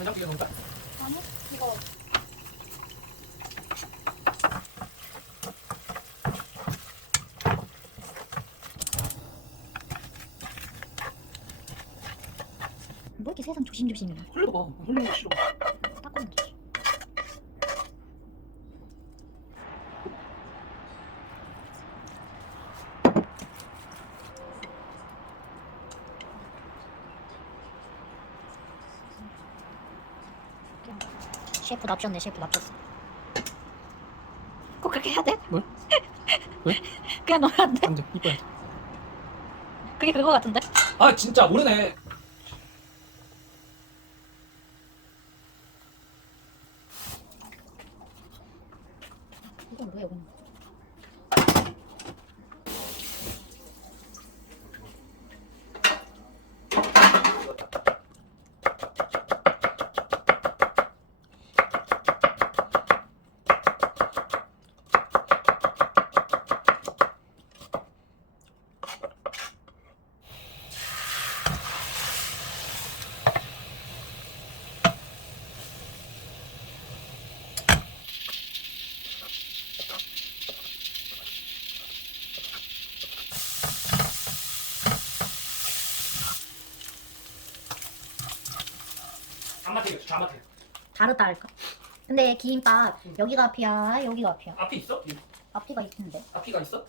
된장찌개 넣을까? 아니 이거 뭐 이렇게 세상 조심조심이야 흘려도 봐. 흘리는 거 싫어. 닦으면 되지 셰프 납셨네 셰프 납셨어 꼭 그렇게 해야 돼? 뭘? 왜? 그냥 넣으면 안 돼? 안 돼. 이뻐야 돼. 그게 그거 같은데? 아 진짜 모르네. 이건 왜 여기 잔마탱이 잔마탱. 다르다 할까? 근데 기임밥 여기가 앞이야 여기가 앞이야 앞이 있어? 앞뒤가 있는데 앞이가 있어?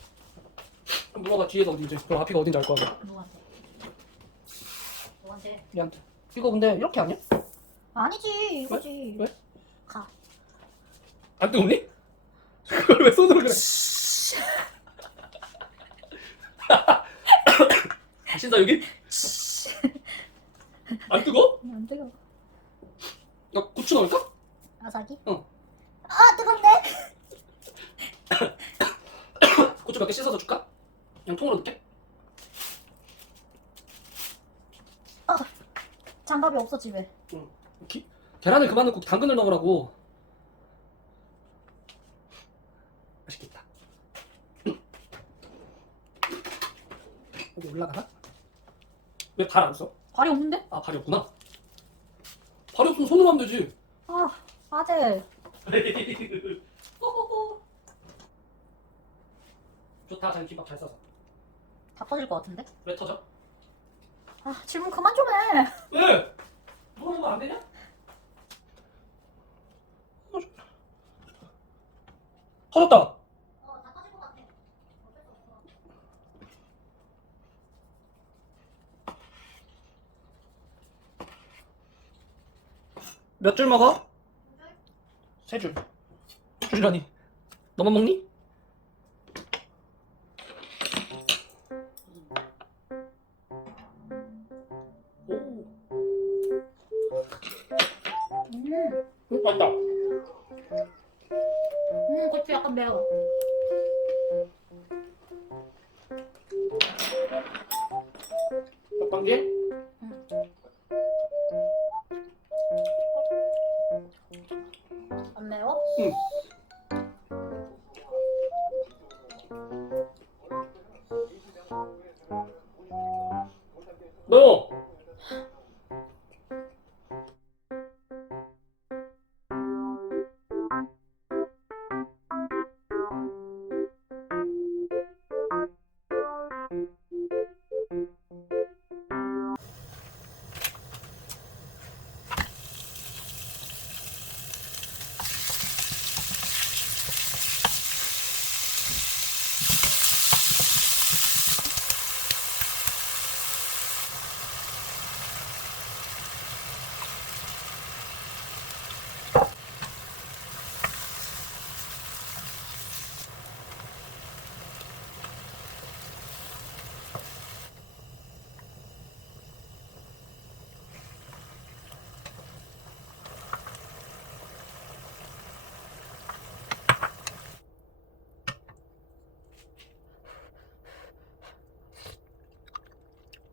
그럼 물어봐 뒤에가 어딘지. 그럼 앞이가 어딘지 알거 아니야. 누구한테? 누구한테? 얘한테. 이거 근데 이렇게 아니야? 아니지 이거지 왜? 가 안 뜨겁니? 그걸 왜 손으로 그래? 신다 여기? 안 뜨거? 안 뜨거 야 고추 넣을까? 아사기? 응. 아 뜨겁네 고추 몇 개 씻어서 줄까? 그냥 통으로 넣게? 장갑이 없어 집에 기, 계란을 그만 넣고 당근을 넣으라고 맛있겠다 여기 올라가나? 왜 발 안 써? 발이 없는데? 아 발이 없구나 발이 없으면 손으로 하면 되지 아 아재 좋다 잘 김밥 잘 싸서 다 터질 것 같은데? 왜 터져? 아 질문 그만 좀 해 왜? 물어보면 안 되냐? 터졌다 터질 것 같아 몇 줄 먹어? 세 줄. 줄이라니. 너만 먹니? 안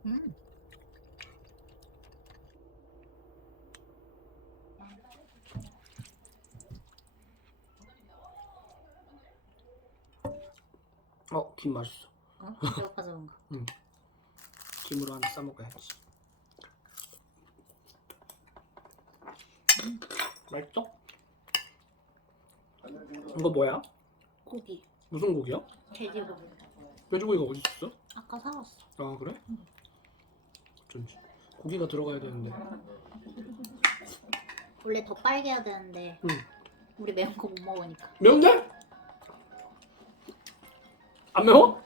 음. 어, 김 맛있어. 어? 배고파서 그런가 김으로 하나 싸 먹어야지. 맛있어? 이거 뭐야? 고기. 무슨 고기야? 돼지고기. 돼지고기가 어디 있어? 아까 사왔어. 아 그래? 어 쩐지 고기가 들어가야 되는데 원래 더 빨게 해야 되는데 응. 우리 매운 거 못 먹으니까. 매운데? 안 매워?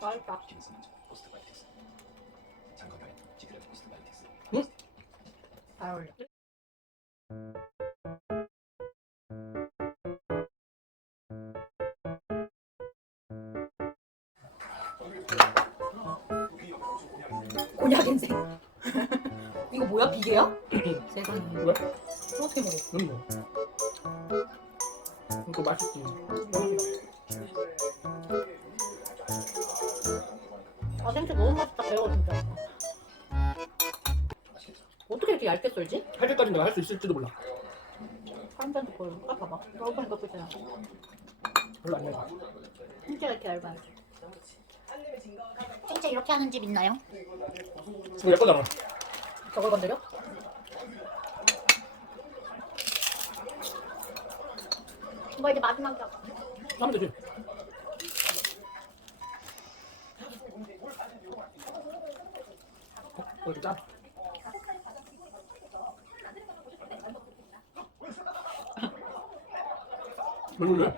맛있다. 잘 어울려. 아 생채 너무 맛있다 배워 진짜. 어떻게 이렇게 얇게 썰지? 할 때까지 내가 할 수 있을지도 몰라 사람들한테 그걸 까봐봐. 먹어보니까 그렇잖아. 별로 안 얇아 진짜 이렇게 얇아요. 진짜 이렇게 하는 집 있나요? 이거 예쁘잖아 저걸 건드려? 이거 이제 마지막이야. 하면 되지 왜 그래?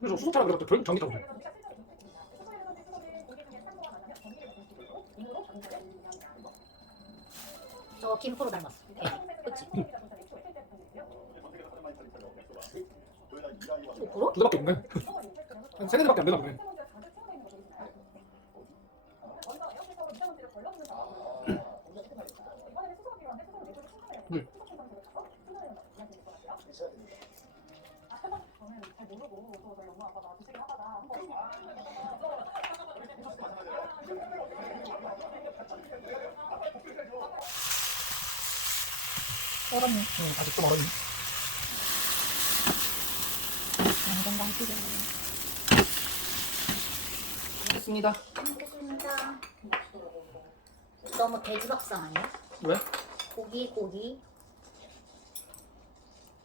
그래서 그럴 때 전- 전기 타고. 저거 김프로 닮았어. 5%? 두 개밖에 없네. 한 세네 개밖에 안 되나 보네. 네. 얼었네. 응, 아직도 얼었네. 됐습니다. 먹겠습니다. 너무 돼지밥상 아니야? 왜? 고기, 고기.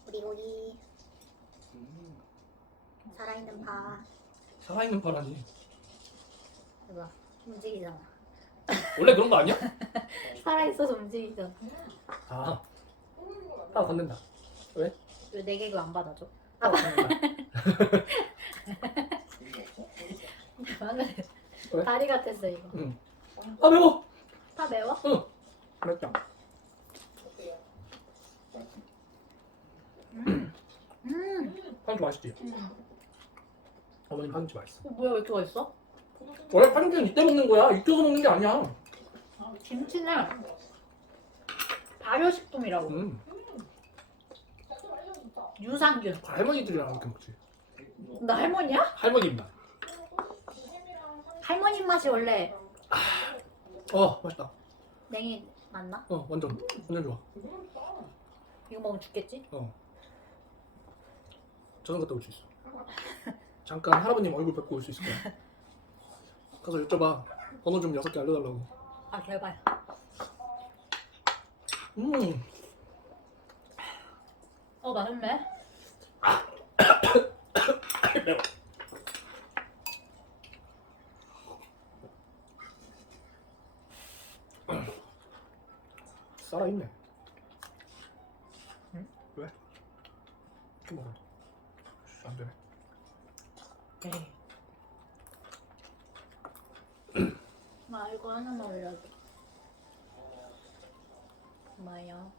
고기, 고기. 살아있는 파. 살아있는 파라니. 이거 움직이잖아. 원래 그런 거 아니야? 살아있어서 움직이잖아. 아. 파 건넨다. 왜? 왜내 개그 안 받아줘? 파 건넨다. 방금 왜? 다리 같았어 이거. 응. 아 매워. 파 매워? 응. 맵다. 음. 파김치 맛있지? 음. 어머님 파김치 맛있어. 어, 뭐야 왜 이렇게 맛있어? 원래 파김치는 이때 먹는 거야. 익혀서 먹는 게 아니야. 김치는 발효식품이라고. 음. 유산균. 할머니들이랑 이렇게 먹지. 나 할머니야? 할머니 입맛. 할머니 맛이 원래 어 맛있다. 냉이 맞나? 어 완전 완전 좋아. 이거 먹으면 죽겠지? 어. 저녁 갔다 올 수 있어. 잠깐 할아버님 얼굴 뵙고 올 수 있을 거야. 가서 여쭤봐. 번호 좀 여섯 개 알려달라고. 아 제발. 음. 어 맛있네. 매. 살아있네. 응? 왜? 또 먹어. 안 되네. 에이. 나 이거 하나만 올려줘. 고마워.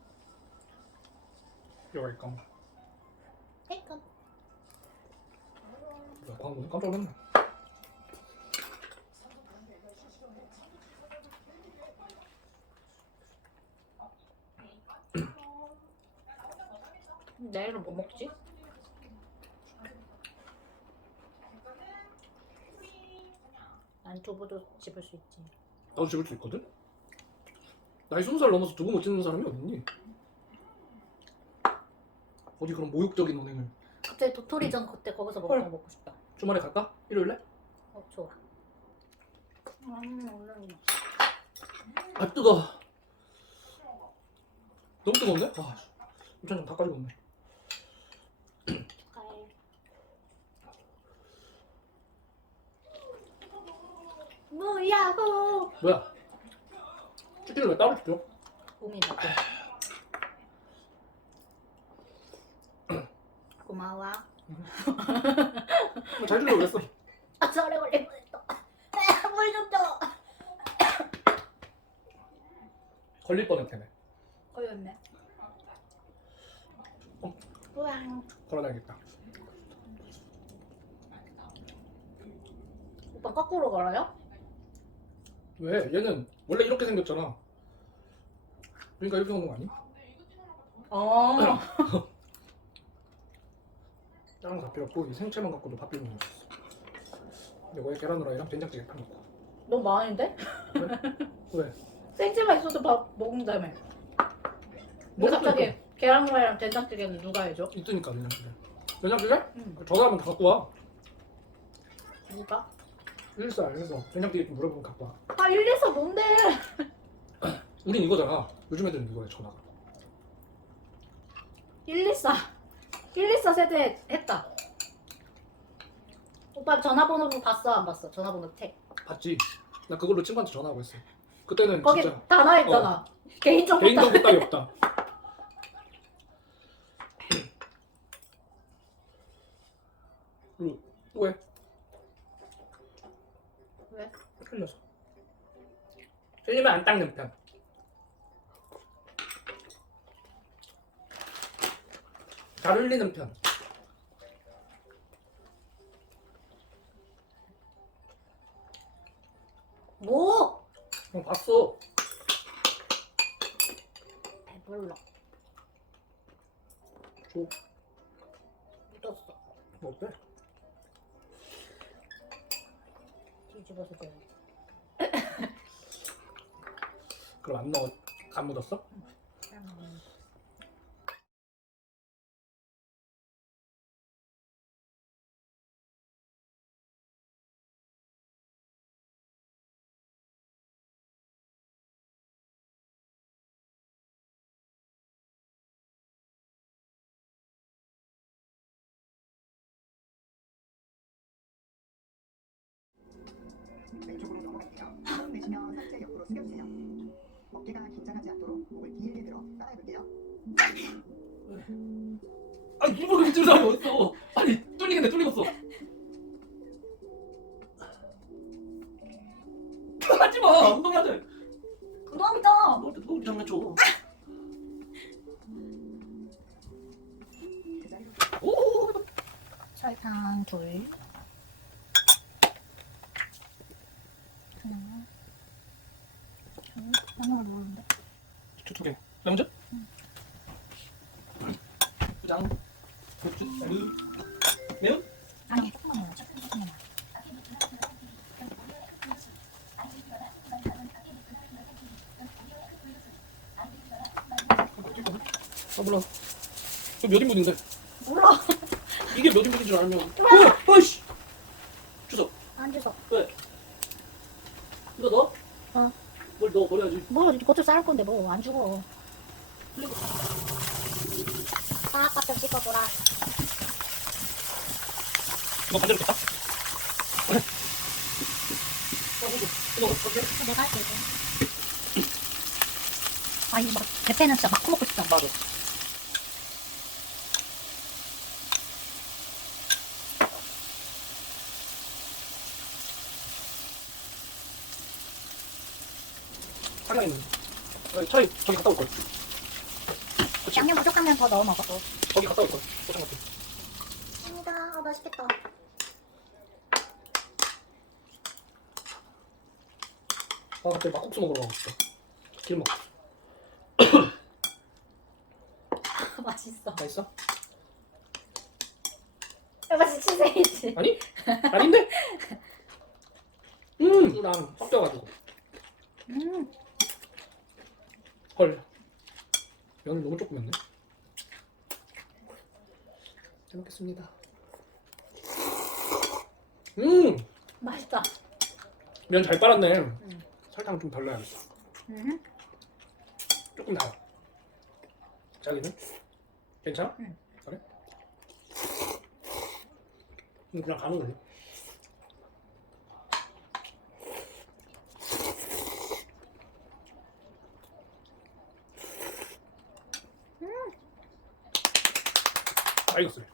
기 깜. 테이크. 야, 광고 깜짝 놀랐네. 내일은 뭐 먹지? 난 두부도 집을 수 있지. 나도 집을 수 있거든? 나이 스무 살 넘어서 두부 못 찍는 사람이 어딨니? 어디 그런 모욕적인 언행을. 갑자기 도토리전 그때 거기서 먹는 거 헐. 먹고 싶다. 주말에 갈까? 일요일에? 어 좋아. 음, 아 뜨거. 너무 뜨거운데? 아, 일단 좀다 까지고 있네. 축하해. 뭐야호. 뭐야? 치킨을 왜 따로 시켜? 됐고. 고마워. 아, 잘 주려고 그랬어. 아, 저래 걸릴 뻔했다. 물좀 줘. 걸릴 뻔했다네. 걸렸네. 어? 우와. 걸어놔야겠다. 오빠 거꾸로 걸어요? 왜? 얘는 원래 이렇게 생겼잖아. 그러니까 이렇게 하는 거 아니? 어. 다른 거다 필요 없고 이 생채만 갖고도 밥 비벼 먹었어. 근데 왜 계란 후라이랑 된장찌개 다 먹고? 너무 많은데? 왜? 생채만 있어도 밥 먹는다며. 왜 갑자기 계란 후라이랑 된장찌개는 누가 해줘? 있으니까 된장찌개. 된장찌개? 응. 전화하면 다 갖고 와. 누가? 일살 해서 된장찌개 좀 물어보면 갖고 와. 아, 114 뭔데? 우린 이거잖아. 요즘 애들은 이거야 전화가. 114. 114 세대 했다. 오빠 전화번호도 봤어 안 봤어? 전화번호 택. 봤지? 나 그걸로 친구한테 전화하고 있어. 그때는 거기 진짜 다 나와 있잖아. 개인정보 다. 개인 정보 따위 없다. 그리고 또 왜? 왜? 흘려서. 흘리면 안 닦는 편. 잘 흘리는 편. 뭐? 형 봤어. 배불러. 줘. 묻었어. 뭐 어때? 뒤집어서 줘야 그럼 안 넣어. 안 묻었어? 음. 왼쪽 손 내쉬면 상체 옆으로 숙여주세요. 어깨가 긴장하지 않도록 목을 길게 들어 따라해볼게요. 아니 그렇게 찍는 사람이 어딨어 아니 뚫리겠네 뚫리겠어 하지마 운동해야 돼 그다음이다. 너한테 너무 장난쳐 그 자리로 설탕 둘. 하나. 둘. 하나를 모르는데. 두개 레몬즙? 장 고추 르 매운? 아니 조금만 넣어줘. 조금만. 아 몰라 몇 인분인데 몰라. 이게 몇 인분인 줄 알면 어! 어이씨 주석 안 주서. 이거 넣어? 어. 뭘 넣어 버려야지 뭐 고추 쌀 건데 뭐 안 죽어. 싹좀 씻어줘라. 이거 반대로 어떻게? 내가 할게. 아 아니 막 대패는 진짜 막 먹고 싶다. 맞아. 차량 있는. 어, 차라리 저기 갔다 올 걸. 양념 부족하면 더 넣어 먹어. 저기 갔다 올 걸. 포장 같은. 감사합니다. 아 맛있겠다. 아 갑자기 막국수 먹으러 가고 싶다. 기름 막국수. 맛있어. 맛있어? 야 맛이 치즈이지. 아니? 아닌데? 음! 이랑 섞여가지고. 음. 헐. 면을 너무 조금 했네. 잘 먹겠습니다. 음! 맛있다. 면잘 빨았네. 설탕 좀 별로야겠어. 음. 조금 달아. 자기는? 괜찮아? 응. 그래? 음, 그냥 가는 거지. 다 익었어요.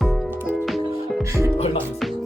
얼마 안 됐어요.